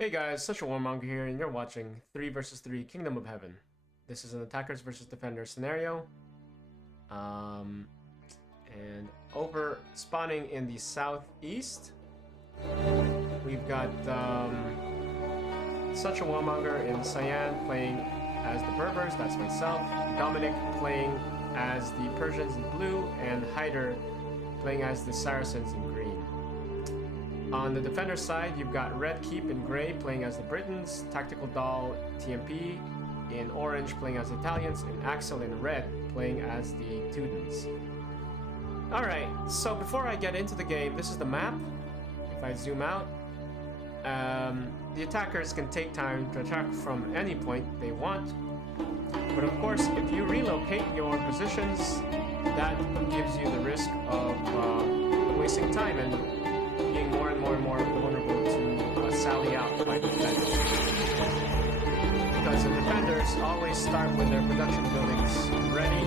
Hey guys, such a warmonger here, and you're watching 3 versus 3 Kingdom of Heaven. This is an attackers versus defenders scenario. Um, and over spawning in the southeast, we've got such a warmonger in cyan playing as the Berbers, that's myself. Dominik playing as the Persians in blue, and Haider playing as the Saracens in green. On the defender side, you've got RedKeep in gray playing as the Britons, Tactical Doll TMP in orange playing as the Italians, and Aksel in red playing as the Teutons. Alright, so before I get into the game, this is the map. If I zoom out, the attackers can take time to attack from any point they want. But of course, if you relocate your positions, that gives you the risk of wasting time and being more and more vulnerable to sally out by the defenders. Because the defenders always start with their production buildings ready.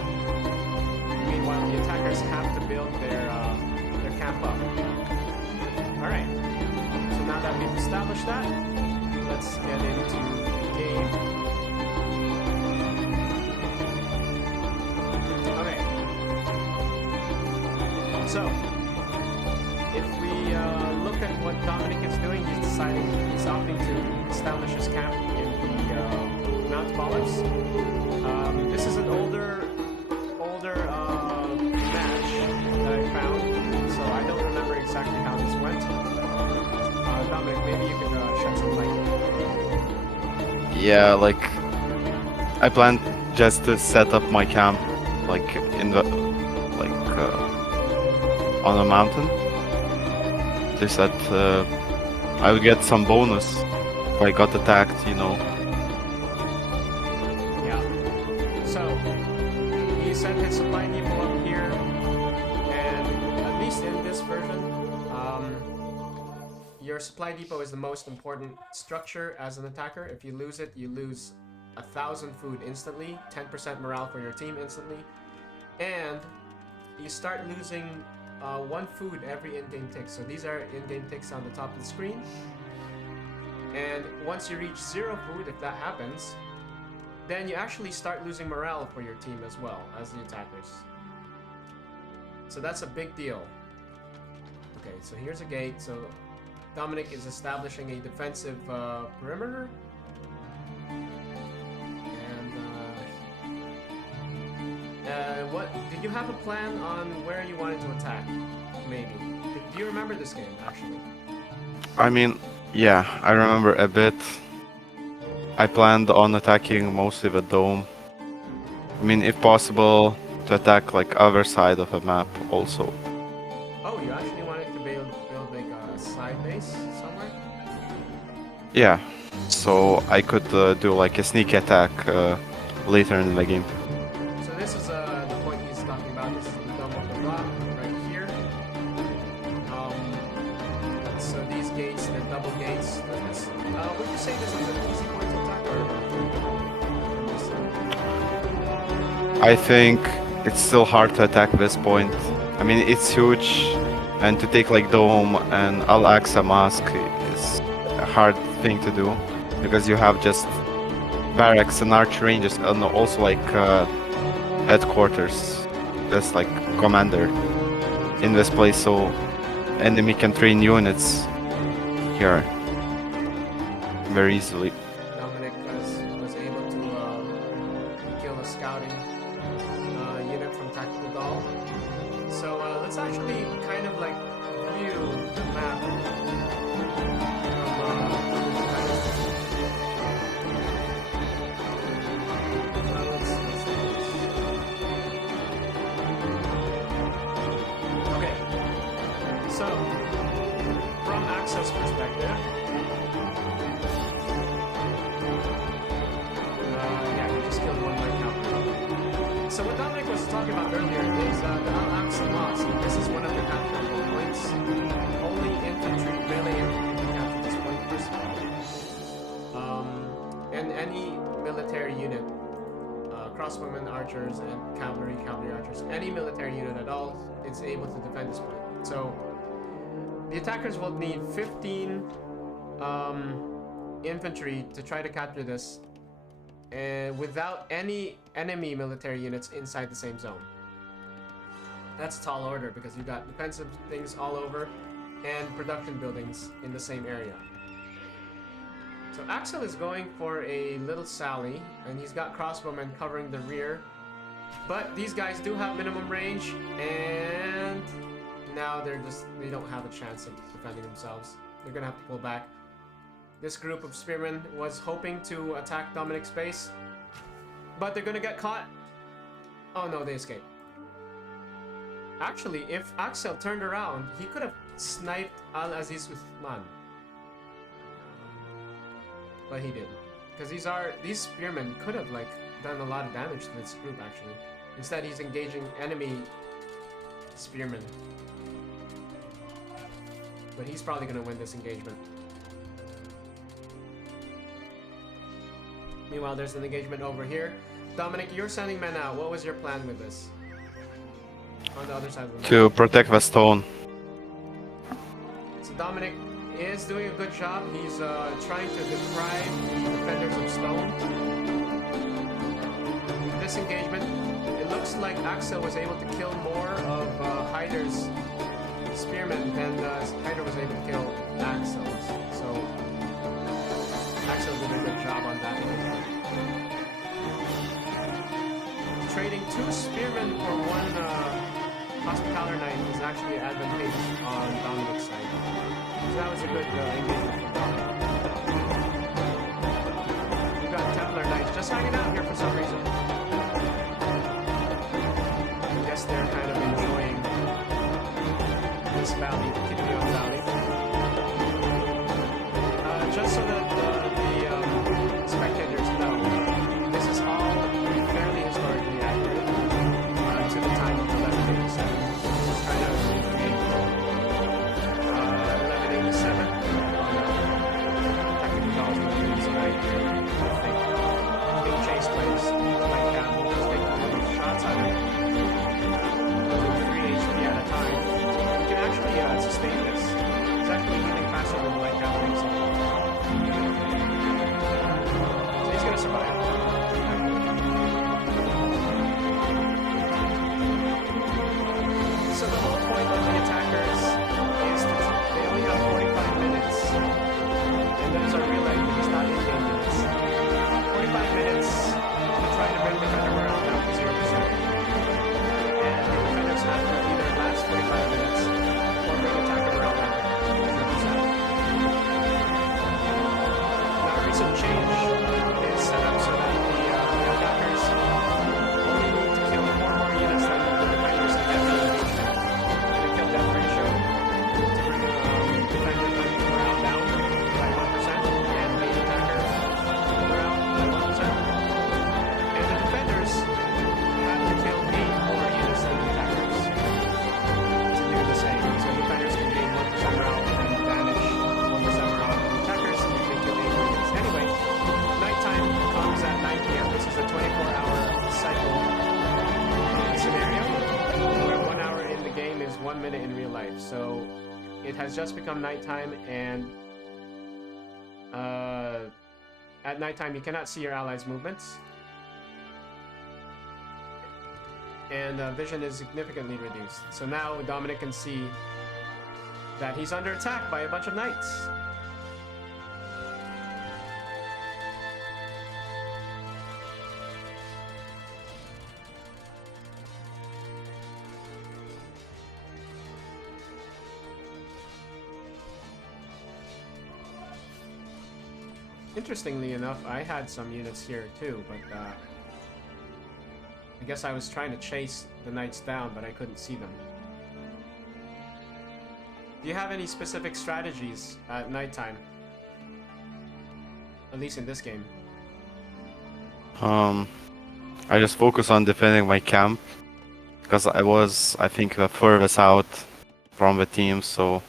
Meanwhile, the attackers have to build their camp up. Alright, so now that we've established that, let's get into the game. Okay. So, if we look at what Dominik is doing, he's opting to establish his camp in the Mount of Olives. This is an older match that I found, so I don't remember exactly how this went. Dominik, maybe you could shed some light. Yeah, like I planned just to set up my camp like in the on a mountain. They said I would get some bonus if I got attacked, you know. Yeah. So he sent his supply depot up here, and at least in this version, your supply depot is the most important structure as an attacker. If you lose it, you lose 1,000 food instantly, 10% morale for your team instantly, and you start losing 1 food every in-game tick. So these are in-game ticks on the top of the screen. And once you reach 0 food, if that happens, then you actually start losing morale for your team as well as the attackers. So that's a big deal. Okay, so here's a gate. So Dominik is establishing a defensive perimeter. What did you have a plan on where you wanted to attack? Maybe. Do you remember this game actually? I mean, yeah, I remember a bit. I planned on attacking mostly the dome. I mean, if possible, to attack like other side of a map also. Oh, you actually wanted to build like a side base somewhere? Yeah, so I could do like a sneak attack later in the game. So this is the point he's talking about. This is the dome of the rock right here. So these gates, they're double gates. Would you say this is an easy point to attack, or? I think it's still hard to attack this point. I mean, it's huge, and to take like dome and Al-Aqsa Mosque is a hard thing to do because you have just barracks and arch ranges and also like headquarters. That's like commander in this place, so enemy can train units here very easily. Dominik was able to kill a scouting unit from Tactical Doll. So let's actually kind of like view the map from okay. So from Aksel's perspective, yeah, he just killed one of my counter. So what Dominik was talking about earlier is the Al-Aqsa Mosque. This is one of the capturable points. Only infantry, melee infantry can capture this point first of all. And any military unit, crossbowmen, archers, and cavalry archers, any military unit at all is able to defend this point. So the attackers will need 15 infantry to try to capture this, and without any enemy military units inside the same zone. That's a tall order because you got defensive things all over and production buildings in the same area. So Aksel is going for a little sally, and he's got crossbowmen covering the rear. But these guys do have minimum range, and now they don't have a chance of defending themselves. They're gonna have to pull back. This group of spearmen was hoping to attack Dominik's base, but they're gonna get caught. Oh no, they escaped. Actually, if Aksel turned around, he could have sniped Al-Aziz Uthman. But he didn't. Because these spearmen could have like done a lot of damage to this group actually. Instead he's engaging enemy spearmen. But he's probably gonna win this engagement. Meanwhile, there's an engagement over here. Dominik, you're sending men out. What was your plan with this? On the other side of the map. To protect the stone. So Dominik is doing a good job. He's trying to deprive the defenders of stone. This engagement, it looks like Aksel was able to kill more of Haider's spearmen than Haider was able to kill Aksel's. So Aksel did a good job on that. Trading 2 spearmen for 1 Hospitaller Knight is actually advantageous on Dominik's side. So that was a good engagement for Dominik. We've got Templar Knights just hanging out here for some reason. I guess they're kind of enjoying this valley, the Kitleon Valley. Just so that the spectators know, this is all fairly historically accurate to the time of 1187. Just trying to recreate 1187. Technical dollars will be using right here. I think big chase plays like that will just take a little shots at it. 3 HP at a time. You can actually sustain this. It's actually healing faster than light cavalry. So he's gonna survive. So the whole point of the attackers is that they only have 45 minutes, and those are real life units, not in-game units. 45 minutes to try to bring the defender morale down to 0%. And the defenders have to either last 45 minutes or bring attacker morale down to 0%. Now, a recent change is set up so that the attackers only need to kill 4 more units than the defenders to get the engagement. The kill death ratio to bring defender morale down by 1% and main attacker morale by 1%. And the defenders have to kill 8 more units than the attackers to do the same. So defenders can gain 1% morale and damage 1% morale on the attackers if they kill 8 units. Anyway, nighttime comes at 9 p.m. This is a 24-hour cycle scenario where 1 hour in the game is 1 minute in real life. So it has just become nighttime, and at nighttime you cannot see your allies' movements, and vision is significantly reduced. So now Dominik can see that he's under attack by a bunch of knights. Interestingly enough, I had some units here too, but I guess I was trying to chase the knights down, but I couldn't see them. Do you have any specific strategies at nighttime? At least in this game. I just focus on defending my camp because I was, I think, the furthest out from the team, so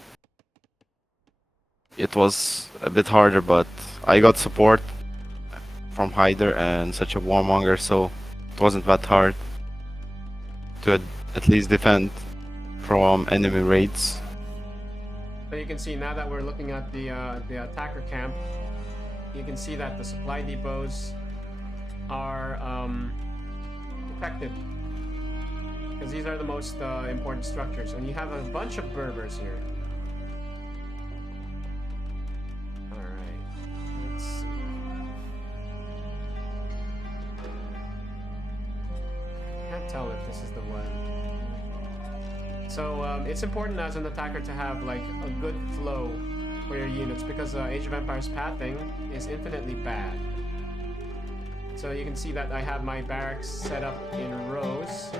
it was a bit harder, but I got support from Haider and such a warmonger, so it wasn't that hard to at least defend from enemy raids. So you can see now that we're looking at the attacker camp, you can see that the supply depots are protected. Because these are the most important structures. And you have a bunch of Berbers here. Alright. Let's see. Can't tell if this is the one. So it's important as an attacker to have like a good flow for your units because Age of Empires pathing is infinitely bad. So you can see that I have my barracks set up in rows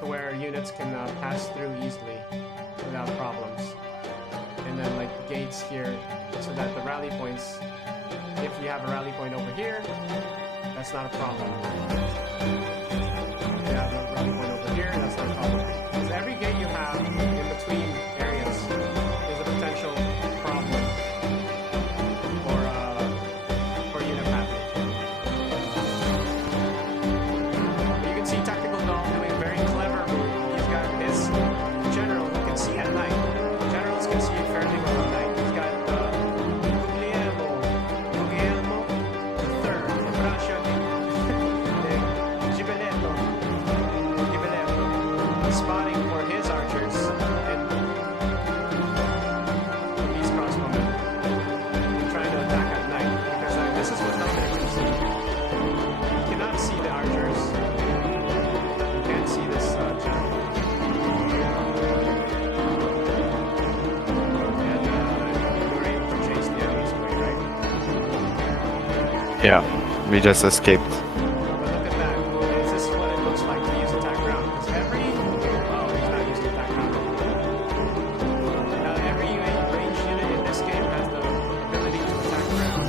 to where units can pass through easily without problems. And then like gates here so that the rally points, if you have a rally point over here, that's not a problem. If you have a rally point over here, that's not a problem. Because every gate you have in between areas is a potential problem for unit pathing. You can see Tactical Doll doing a very clever move. He's got his general who can see at night. Generals can see fairly well at night. He's got Guglielmo the Third, the Braccio di Gibeletto, spotting for his archers and these crossbowmen trying to attack at night because this is what Dominik can see. You cannot see the archers. You can't see this general. And we were able to chase the enemies away, right? Yeah, we just escaped. But look at that. This is what it looks like to use attack ground. Because every... Oh, he's not using attack ground. Every range unit in this game has the ability to attack ground.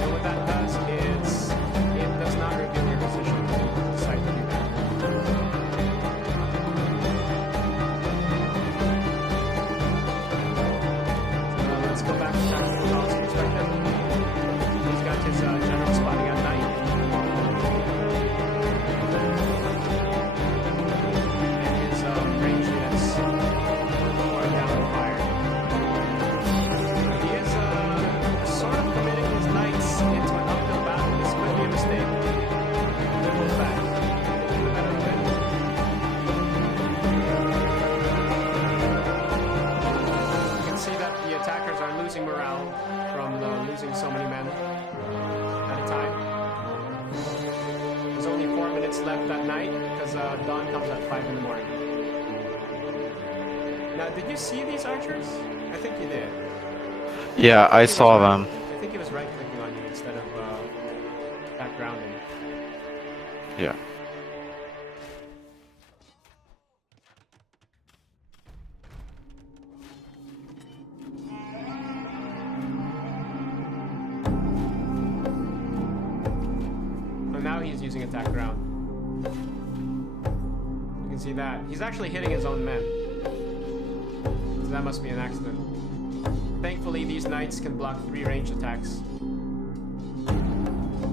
And what that does is it does not reveal your position. You decide to do that. So let's go back to Tactical Doll's perspective. He's got his general spotting at night. And his range units are down the fire. He is sort of committing his knights into an uphill battle. This could be a mistake. They will back. The better of it. You can see that the attackers are losing morale from losing so many men at a time. There's only 4 minutes left that night because dawn comes at 5 in the morning. Now, did you see these archers? I think you did. Yeah, I saw them. I think he was right-clicking on you instead of backgrounding. Yeah. And now he's using attack ground. You can see that. He's actually hitting his own men. So that must be an accident. Thankfully, these knights can block 3 ranged attacks.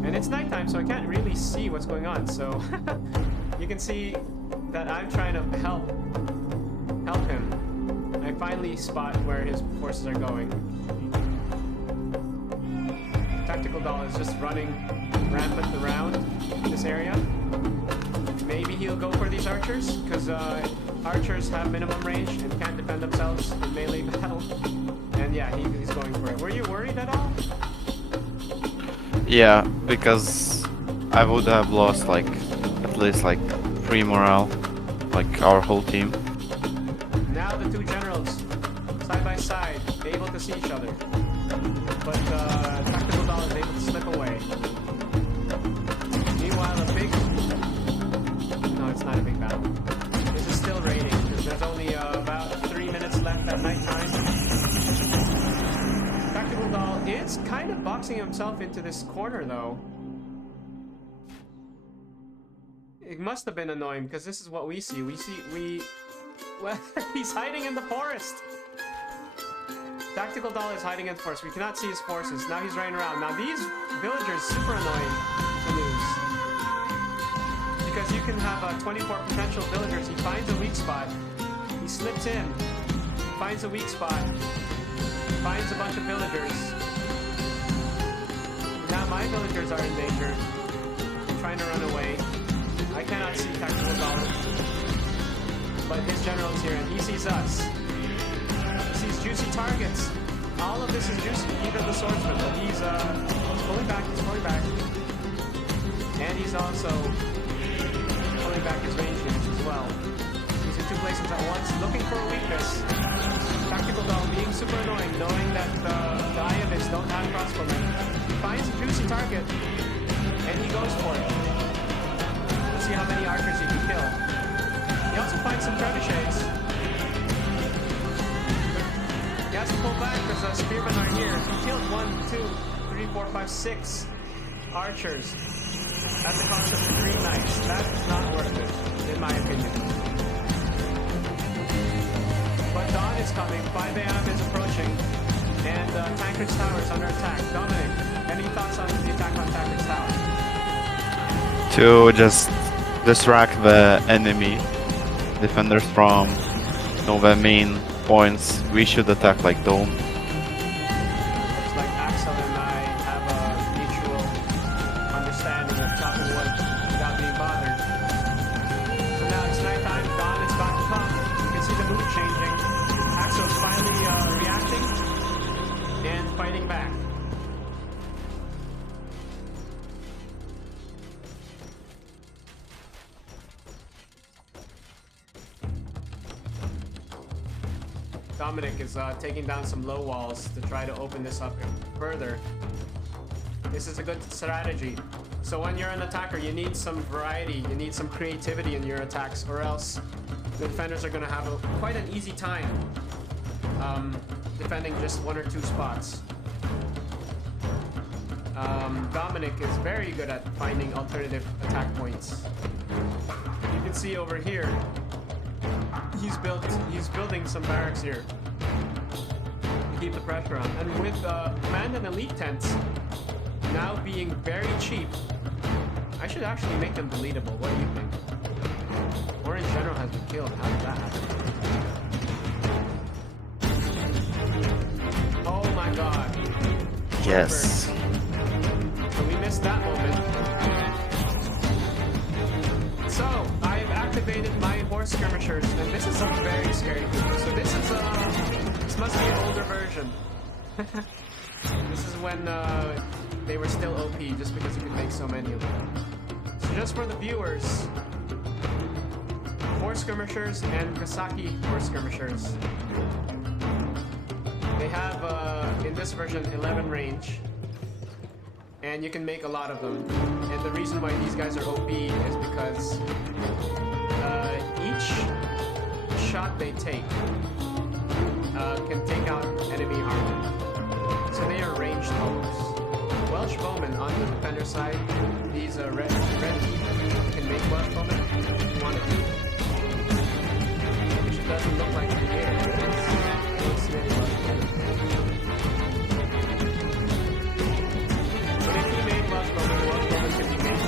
And it's nighttime, so I can't really see what's going on. So you can see that I'm trying to help him. I finally spot where his forces are going. Tactical Doll is just running rampant around this area. Maybe he'll go for these archers, because archers have minimum range and can't defend themselves in melee battle. And yeah, he's going for it. Were you worried at all? Yeah, because I would have lost like at least like 3 morale, like our whole team. Now the two generals, side by side, able to see each other. But Tactical Doll is able to slip away. Meanwhile, a big... No, it's not a big battle. This is still raining, because there's only about 3 minutes left at nighttime. Tactical Doll is kind of boxing himself into this corner, though. It must have been annoying, because this is what we see. Well, he's hiding in the forest! Tactical Doll is hiding in the forest. We cannot see his forces. Now he's running around. Now these villagers, super annoying to lose. Because you can have 24 potential villagers. He finds a weak spot. He slips in. Finds a weak spot. Finds a bunch of villagers. my villagers are in danger. They're trying to run away. I cannot see tactical dollar. But his general's here and he sees us. He sees juicy targets. All of this is juicy, even the swordsman, but he's pulling back, And he's also pulling back his range units as well. He's in two places at once, looking for a weakness. Tactical Doll being super annoying, knowing that the Iovis don't have crossbowmen. He finds a juicy target, and he goes for it. Let's see how many archers he can kill. He also finds some trebuchets. He has to pull back because spearmen are here. He killed 1, 2, 3, 4, 5, 6 archers at the cost of 3 knights. That is not worth it, in my opinion. But dawn is coming, 5 a.m. is approaching, and Tancred's Tower is under attack. Dominik, any thoughts on the attack on Tancred's Tower? To just distract the enemy defenders from the main points, we should attack like dome. Looks like Aksel and I have a mutual understanding of chopping wood without being bothered. So now it's nighttime, dawn is about to come. You can see the mood changing. Axel's finally reacting and fighting back. Dominik is taking down some low walls to try to open this up further. This is a good strategy. So when you're an attacker, you need some variety, you need some creativity in your attacks, or else the defenders are going to have quite an easy time defending just 1 or 2 spots. Dominik is very good at finding alternative attack points. You can see over here, he's building some barracks here to keep the pressure on. And with command and elite tents now being very cheap, I should actually make them deletable. What do you think? Orange General has been killed. How did that happen? Oh my god. Yes. So we missed that moment. So, I've activated my horse skirmishers, and this is a very scary group. So this must be an older version. This is when they were still OP, just because you could make so many of them. So just for the viewers, horse skirmishers and Kasaki horse skirmishers. They have, in this version, 11 range. And you can make a lot of them. And the reason why these guys are OP is because each shot they take can take out enemy armor. So they are ranged foes. Welsh bowmen on the defender side. These RedKeep can make Welsh bowmen if you wanted to. Which it doesn't look like in here. I don't see any Welsh bowmen. But if you made Welsh bowmen can be made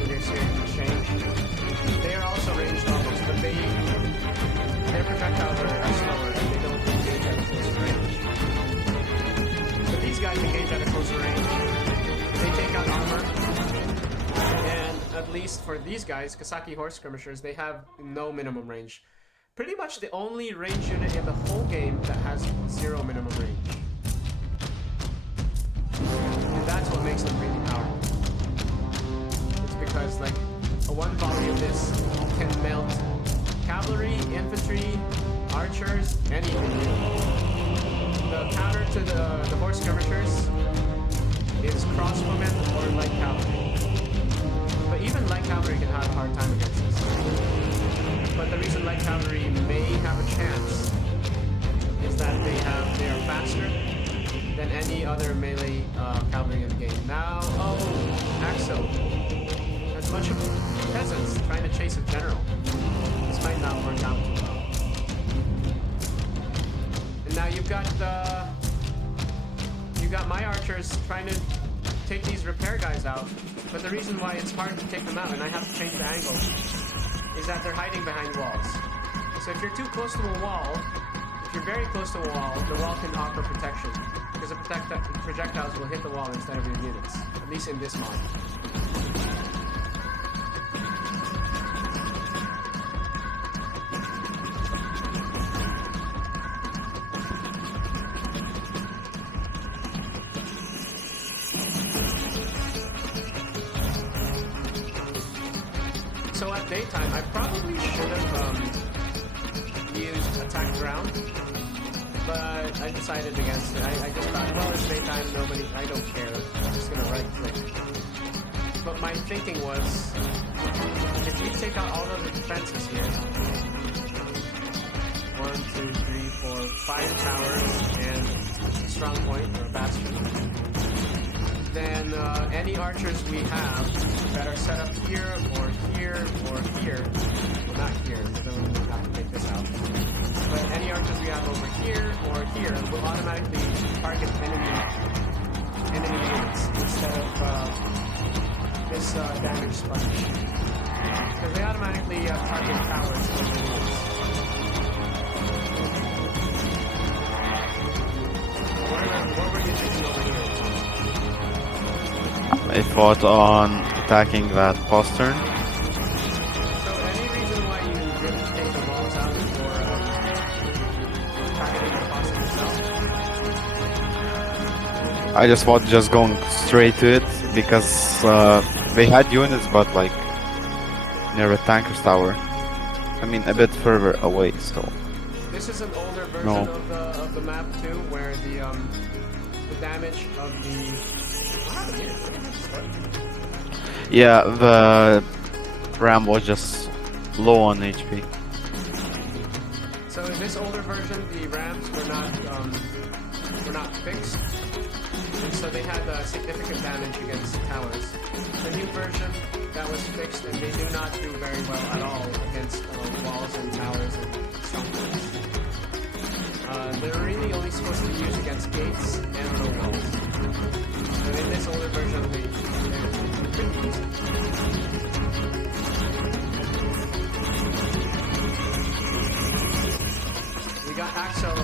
in your series exchange. They are also ranged almost, but their projectiles are slower and they don't engage at a closer range. So these guys engage at a closer range. They take out armor. And at least for these guys, Kasaki horse skirmishers, they have no minimum range. Pretty much the only range unit in the whole game that has 0 minimum range. And that's what makes them really powerful. It's because like a one volley of this can melt cavalry, infantry, archers, anything. The counter to the horse skirmishers is crossbowmen or light cavalry. But even light cavalry can have a hard time against this. But the reason light cavalry may have a chance is that they are faster than any other melee cavalry in the game. Now, Aksel has a bunch of peasants trying to chase a general. This might not work out too well. And now you've got my archers trying to take these repair guys out. But the reason why it's hard to take them out, and I have to change the angle, is that they're hiding behind walls. So if you're too close to a wall, if you're very close to a wall, the wall can offer protection. because the projectiles will hit the wall instead of your units, at least in this mod. So at daytime, I probably should have used attack ground, but I decided against it. I just thought, well, it's daytime, I don't care. I'm just gonna right click. But my thinking was, if we take out all of the defenses here, 1, 2, 3, 4, 5 towers and strong point or bastion, then any archers we have that are set up here or here or here, well, not here, because then we have to take this out, but any archers we have over here or here will automatically target enemy units instead of this damage sponge, because they automatically target towers and units. What were you thinking over here? I fought on attacking that postern. So any reason why you didn't take the walls out before targeting the postern itself? I just was just going straight to it because they had units, but like near a tanker's tower. I mean, a bit further away. So this is an older version of the map too, where the damage of the yeah, the ram was just low on HP. So in this older version, the rams were not fixed, and so they had significant damage against towers. The new version that was fixed, and they do not do very well at all against walls and towers and strongholds. They're really only supposed to be used against gates and low walls. So in this older version, they're pretty easy. We got Aksel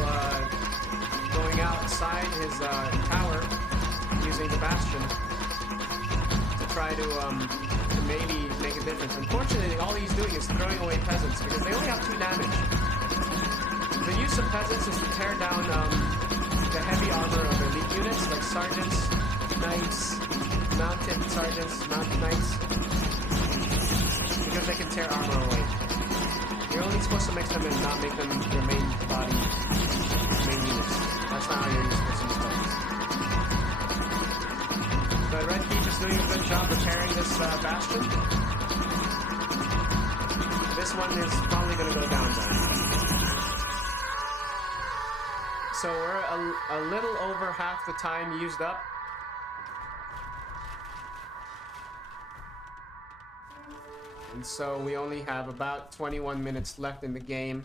going outside his tower using the bastion to try to maybe make a difference. Unfortunately, all he's doing is throwing away peasants because they only have 2 damage. The use of peasants is to tear down the heavy armor of elite units like sergeants, knights, mounted sergeants, mounted knights, because they can tear armor away. You're only supposed to mix them and not make them your main body, main units. That's not how you're supposed to use peasants. But RedKeep is doing a good job repairing this bastion. This one is probably going to go down though. So we're a little over half the time used up. And so we only have about 21 minutes left in the game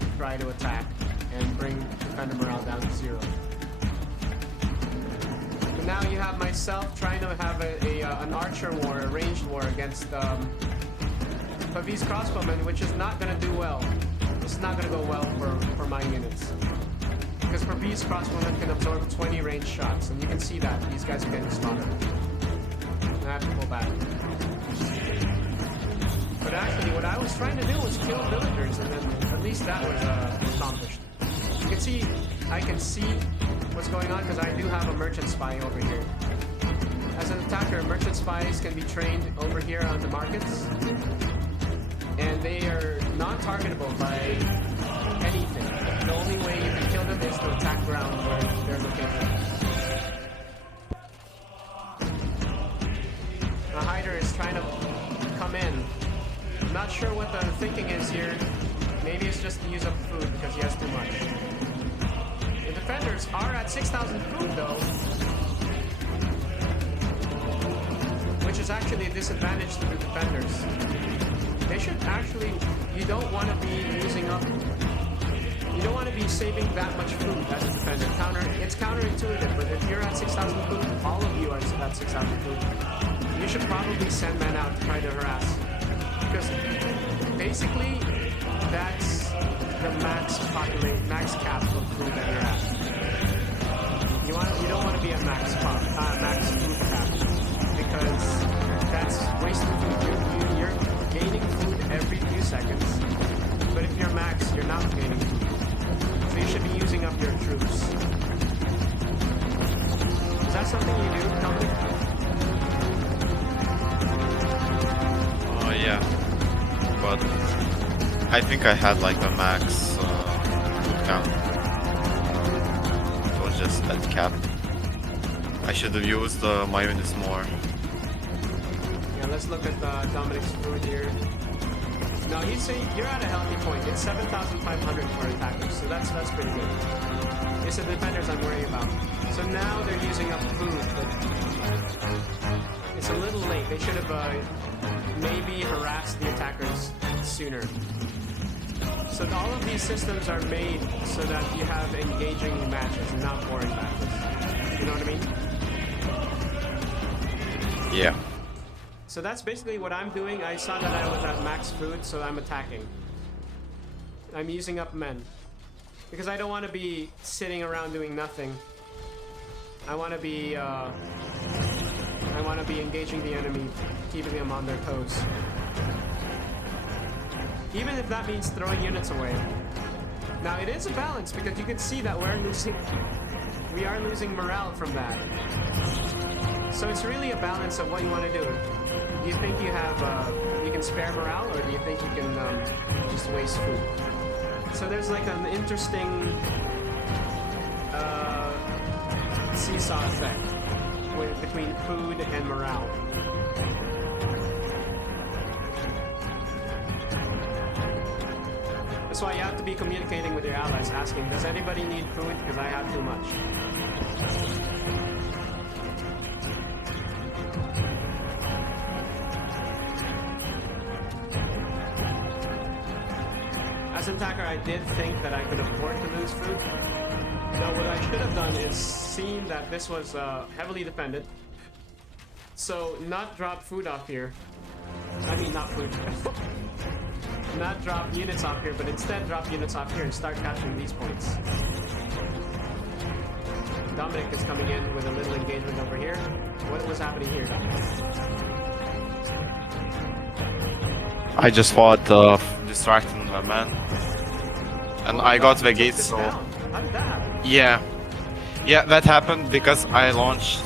to try to attack and bring defender morale down to 0. But now you have myself trying to have an archer war, a ranged war against Pavis crossbowmen, which is not going to do well. This is not going to go well for my units. Because Pavis crossbowmen can absorb 20 range shots, and you can see that. These guys are getting spotted. I have to pull back. But actually, what I was trying to do was kill villagers, and then at least that was accomplished. You can see, I can see what's going on because I do have a merchant spy over here. As an attacker, merchant spies can be trained over here on the markets, and they are non-targetable by anything. The only way you can kill them is to attack ground where they're located. Now Haider is trying to come in. I'm not sure what the thinking is here. Maybe it's just to use up food because he has too much. The defenders are at 6,000 food though, which is actually a disadvantage to the defenders. They should actually, you don't want to be using up, you don't want to be saving that much food as a defender. It's counterintuitive, but if you're at 6,000 food, all of you are at 6,000 food, you should probably send men out to try to harass. Because basically, that's the max cap of food that you're at. You don't want to be at max food cap because that's wasting food. You're gaining food every few seconds, but if you're max, you're not gaining food. So you should be using up your troops. Is that something you do, Dominik? Oh yeah, but I think I had like the max food count. It was just at cap. I should have used my units more. Yeah, let's look at Dominik's food here. No, he's saying you're at a healthy point. It's 7,500 for attackers, so that's pretty good. It's the defenders I'm worried about. So now they're using up food, but it's a little late. They should have maybe harassed the attackers sooner. So all of these systems are made so that you have engaging matches, not boring matches. You know what I mean? Yeah. So that's basically what I'm doing. I saw that I was at max food, so I'm attacking. I'm using up men. Because I don't want to be sitting around doing nothing. I want to be engaging the enemy, keeping them on their toes. Even if that means throwing units away. Now it is a balance because you can see that we are losing morale from that. So it's really a balance of what you want to do. Do you think you can spare morale, or do you think you can just waste food? So there's like an interesting seesaw effect between food and morale. That's why you have to be communicating with your allies, asking, does anybody need food? Because I have too much. As an attacker, I did think that I could afford to lose food. Now, what I should have done is seen that this was heavily defended. So, not drop food off here. I mean, not food. Not drop units off here, but instead drop units off here and start capturing these points. Dominik is coming in with a little engagement over here. What was happening here, Dominik? I just fought distracting the man. And I got the gates, so... How did that happen? Yeah. Yeah, that happened because I launched...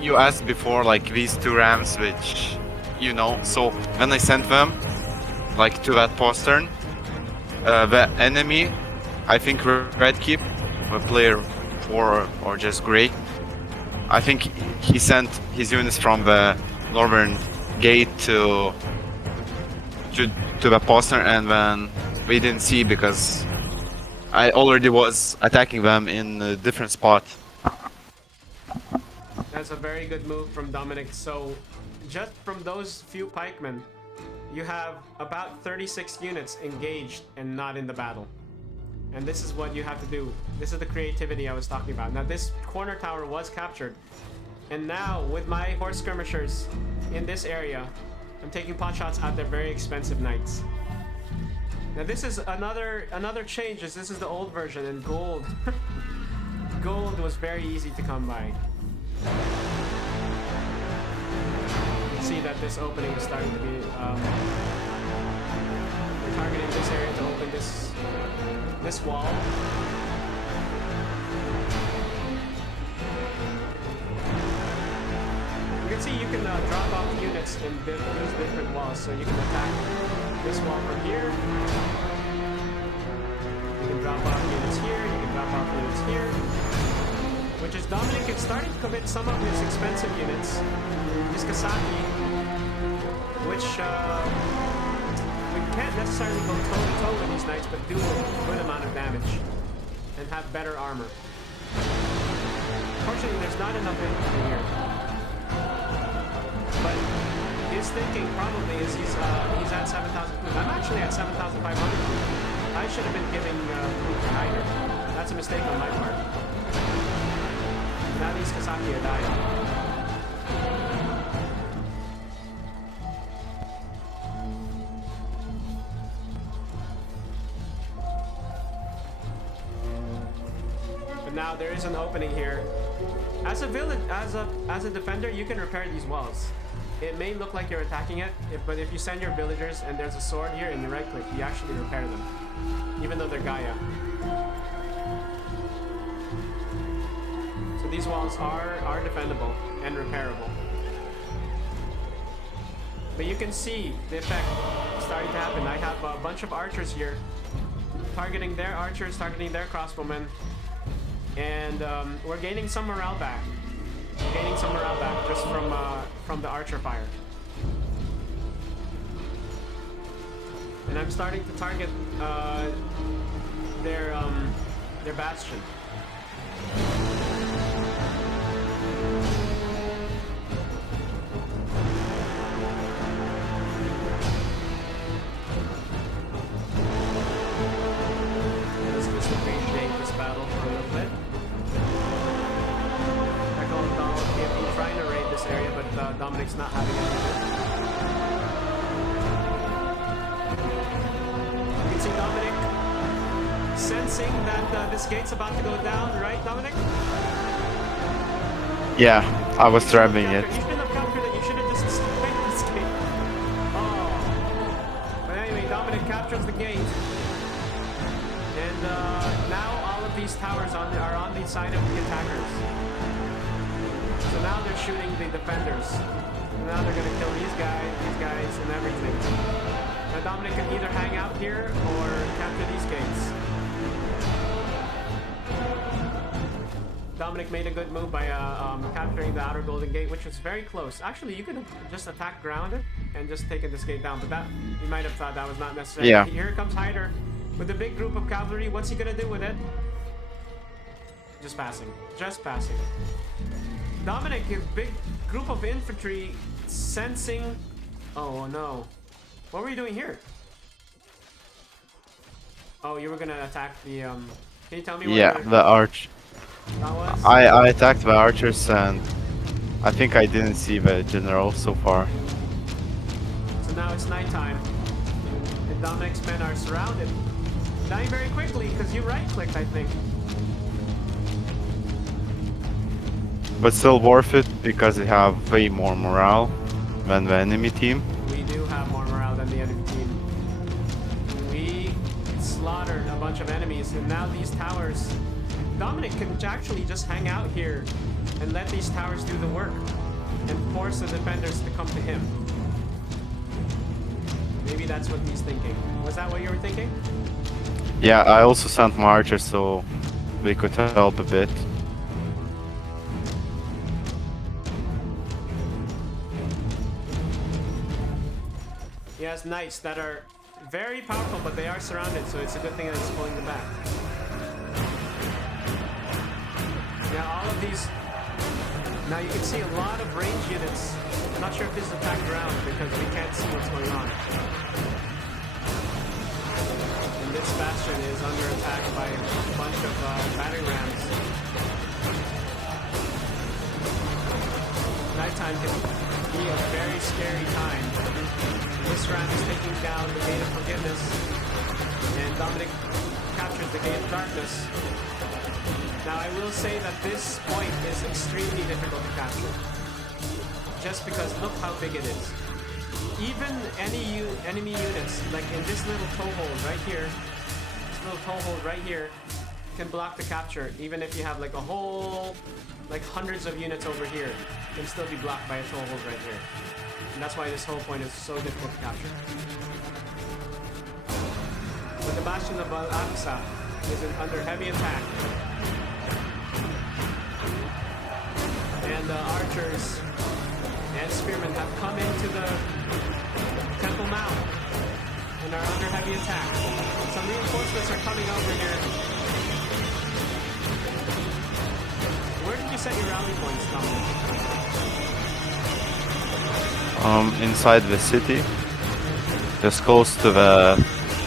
You asked before, like, these two rams, which... You know, so when I sent them, like, to that postern, the enemy, I think RedKeep, the player 4 or just Grey, I think he sent his units from the northern gate to the postern, and then we didn't see because I already was attacking them in a different spot. That's a very good move from Dominik. So just from those few pikemen, you have about 36 units engaged and not in the battle. And this is what you have to do. This is the creativity I was talking about. Now this corner tower was captured. And now with my horse skirmishers in this area, I'm taking pot shots at their very expensive knights. Now this is another change. This is the old version, and gold. Gold was very easy to come by. You see that this opening is starting to be... we're targeting this area to open this wall. You can see you can drop off units in these different walls, so you can attack this wall from here. You can drop off units here, you can drop off units here. Which is Dominik is starting to commit some of his expensive units. This Kasaki, which we can't necessarily go toe-to-toe with these knights, but do a good amount of damage and have better armor. Unfortunately, there's not enough infantry here. But his thinking probably is he's at 7,000 food. I'm actually at 7,500 food. I should have been giving food to Haider. That's a mistake on my part. Now these Kasaki are dying. But now there is an opening here. As a defender, you can repair these walls. It may look like you're attacking it, but if you send your villagers and there's a sword here and you right click, you actually repair them, even though they're Gaia. So these walls are defendable and repairable. But you can see the effect starting to happen. I have a bunch of archers here, targeting their archers, targeting their crossbowmen, and we're gaining some morale back. We're gaining some morale back just from the archer fire. And I'm starting to target their bastion. Let's just appreciate this battle for a little bit. I'm trying to raid this area, but Dominik's not having it. You can see Dominik sensing that this gate's about to go down, right, Dominik? Yeah, I was driving it. You shouldn't have captured it. You should have just destroyed this gate. Oh. But anyway, Dominik captures the gate. And now all of these towers are on the side of the attackers. So now they're shooting the defenders. And now they're going to kill these guys, and everything. Now Dominik can either hang out here or capture these gates. Dominik made a good move by capturing the outer golden gate, which was very close. Actually, you could have just attacked grounded and just taken this gate down, but that you might have thought that was not necessary. Yeah. Here comes Haider with a big group of cavalry. What's he going to do with it? Just passing. Just passing. Dominik, his big group of infantry sensing... Oh no. What were you doing here? Oh, you were gonna attack the Can you tell me what Yeah, the arch. that was? I attacked the archers and I think I didn't see the general so far. So now it's nighttime. And Dominik's men are surrounded. Dying very quickly because you right-clicked, I think. But still worth it because they have way more morale than the enemy team. We do have more morale than the enemy team. We slaughtered a bunch of enemies, and now these towers... Dominik can actually just hang out here and let these towers do the work and force the defenders to come to him. Maybe that's what he's thinking. Was that what you were thinking? Yeah, I also sent my archers so they could help a bit. He has knights that are very powerful, but they are surrounded, so it's a good thing that he's pulling them back. Now all of these... Now you can see a lot of range units. I'm not sure if this is attack ground because we can't see what's going on. And this bastion is under attack by a bunch of battering rams. Nighttime can be a very scary time. This ram is taking down the Gate of Forgiveness, and Dominik captures the Gate of Darkness. Now I will say that this point is extremely difficult to capture. Just because look how big it is. Even any enemy units, like in this little toehold right here, this little toehold right here, can block the capture, even if you have like a whole, like hundreds of units over here, can still be blocked by a toehold right here. And that's why this whole point is so difficult to capture. But the Bastion of Aksel is under heavy attack. And the archers and spearmen have come into the Temple Mount and are under heavy attack. Some reinforcements are coming over here. Where did you set your rally points, Dominik? Inside the city, just close to the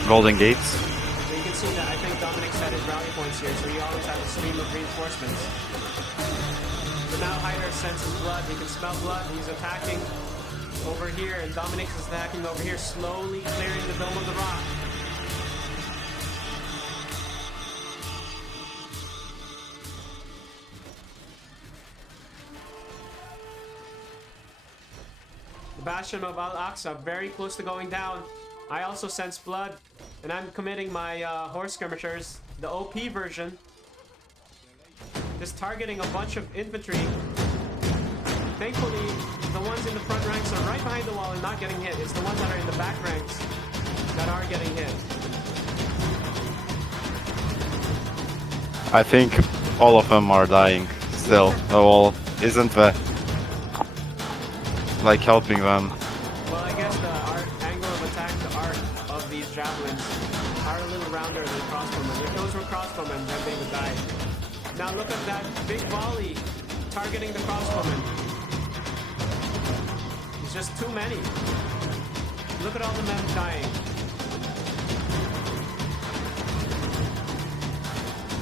Golden Gates. So you can see that I think Dominik set his rally points here, so you always have a stream of reinforcements. But now Haider senses blood, he can smell blood, he's attacking over here, and Dominik is attacking over here, slowly clearing the Dome of the Rock. The Bastion of Al-Aqsa, very close to going down. I also sense blood, and I'm committing my horse skirmishers, the OP version. Just targeting a bunch of infantry. Thankfully, the ones in the front ranks are right behind the wall and not getting hit. It's the ones that are in the back ranks that are getting hit. I think all of them are dying still. The wall isn't like helping them. Well, I guess our angle of attack, the arc of these javelins are a little rounder than crossbowmen. If those were crossbowmen, then they would die. Now look at that big volley targeting the crossbowmen. It's just too many. Look at all the men dying.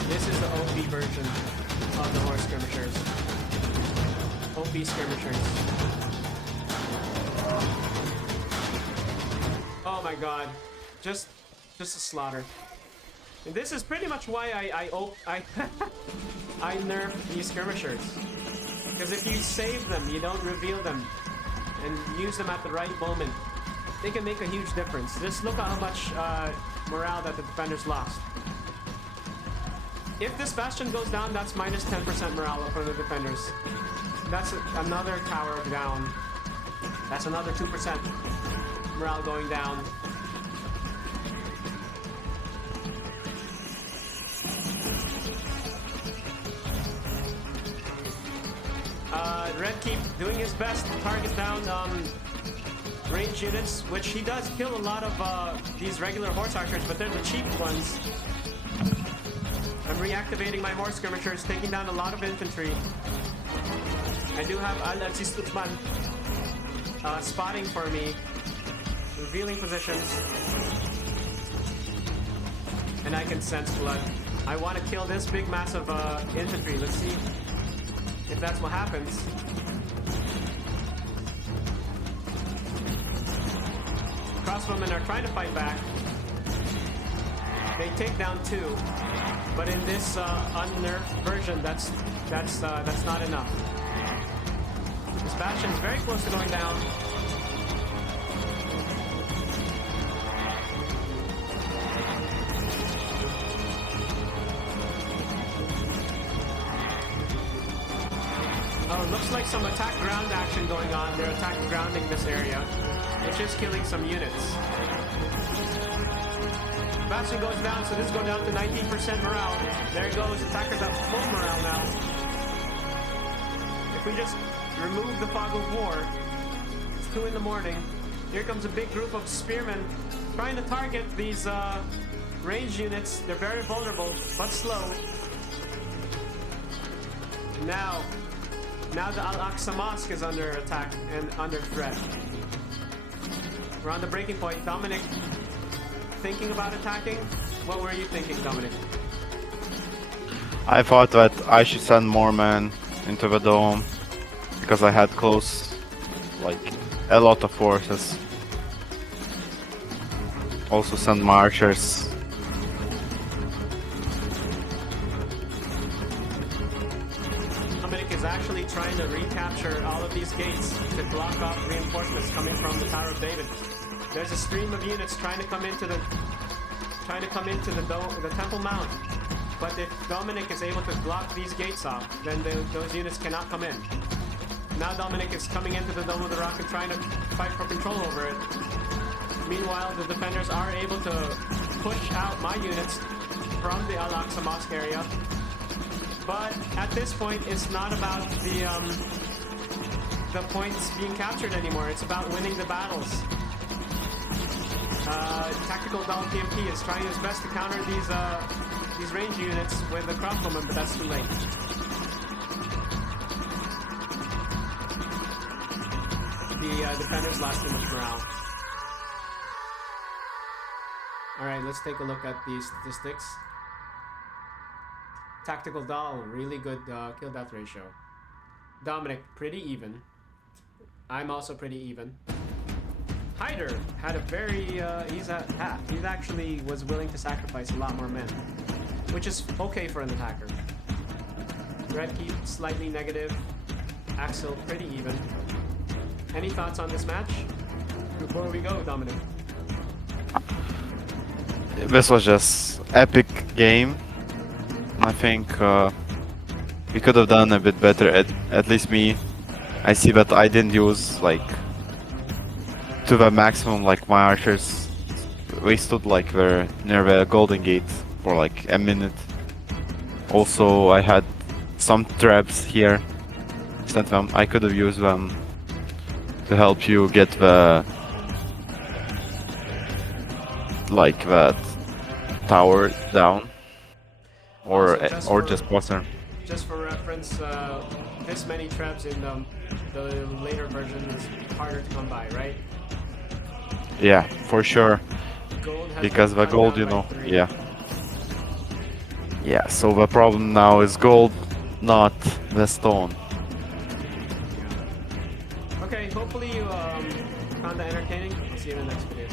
This is the OP version of the horse skirmishers. OP skirmishers. Oh my god. Just a slaughter. And this is pretty much why I nerf these skirmishers. Because if you save them, you don't reveal them, and use them at the right moment, they can make a huge difference. Just look at how much morale that the defenders lost. If this bastion goes down, that's minus 10% morale for the defenders. That's another tower down. That's another 2% morale going down. RedKeep doing his best to target down range units, which he does kill a lot of these regular horse archers, but they're the cheap ones. I'm reactivating my horse skirmishers, taking down a lot of infantry. I do have Al-Aziz Uthman spotting for me, revealing positions, and I can sense blood. I want to kill this big mass of infantry. Let's see if that's what happens. Crossbowmen are trying to fight back. They take down 2, but in this unnerved version, that's not enough. This bastion is very close to going down. Oh, it looks like some attack ground action going on. They're attack grounding this area, which is killing some units. Bastion goes down, so this is going down to 19% morale. There it goes. Attackers at full morale now. If we just remove the fog of war, it's 2 in the morning. Here comes a big group of spearmen trying to target these range units. They're very vulnerable, but slow. Now the Al-Aqsa Mosque is under attack and under threat. We're on the breaking point. Dominik, thinking about attacking? What were you thinking, Dominik? I thought that I should send more men into the dome because I had close, like, a lot of forces. Also send my archers. Dominik is actually trying to recapture all of these gates to block off reinforcements coming from the Tower of David. There's a stream of units trying to come into the Temple Mount. But if Dominik is able to block these gates off, then those units cannot come in. Now Dominik is coming into the Dome of the Rock and trying to fight for control over it. Meanwhile, the defenders are able to push out my units from the Al-Aqsa Mosque area. But at this point, it's not about the points being captured anymore. It's about winning the battles. Tactical Dahl TMP is trying his best to counter these range units with the crossbowmen, but that's too late. The defenders lost too much morale. Alright, let's take a look at the statistics. Tactical Dahl, really good kill death ratio. Dominik, pretty even. I'm also pretty even. Haider had a very, he's at half. He actually was willing to sacrifice a lot more men, which is okay for an attacker. RedKeep, slightly negative. Aksel, pretty even. Any thoughts on this match before we go, Dominik? This was just epic game. I think we could have done a bit better. At least me. I see that I didn't use like to the maximum. Like my archers, we stood like near the golden gate for like a minute. Also, I had some traps here. Sent them. I could have used them to help you get the like that tower down, or just Bosser. Just for reference, this many traps in the later version is harder to come by, right? Yeah, for sure. Gold has Because been the cut gold, down you by know, 3. yeah. Yeah, so the problem now is gold, not the stone. Okay, hopefully you found that entertaining. See you in the next video.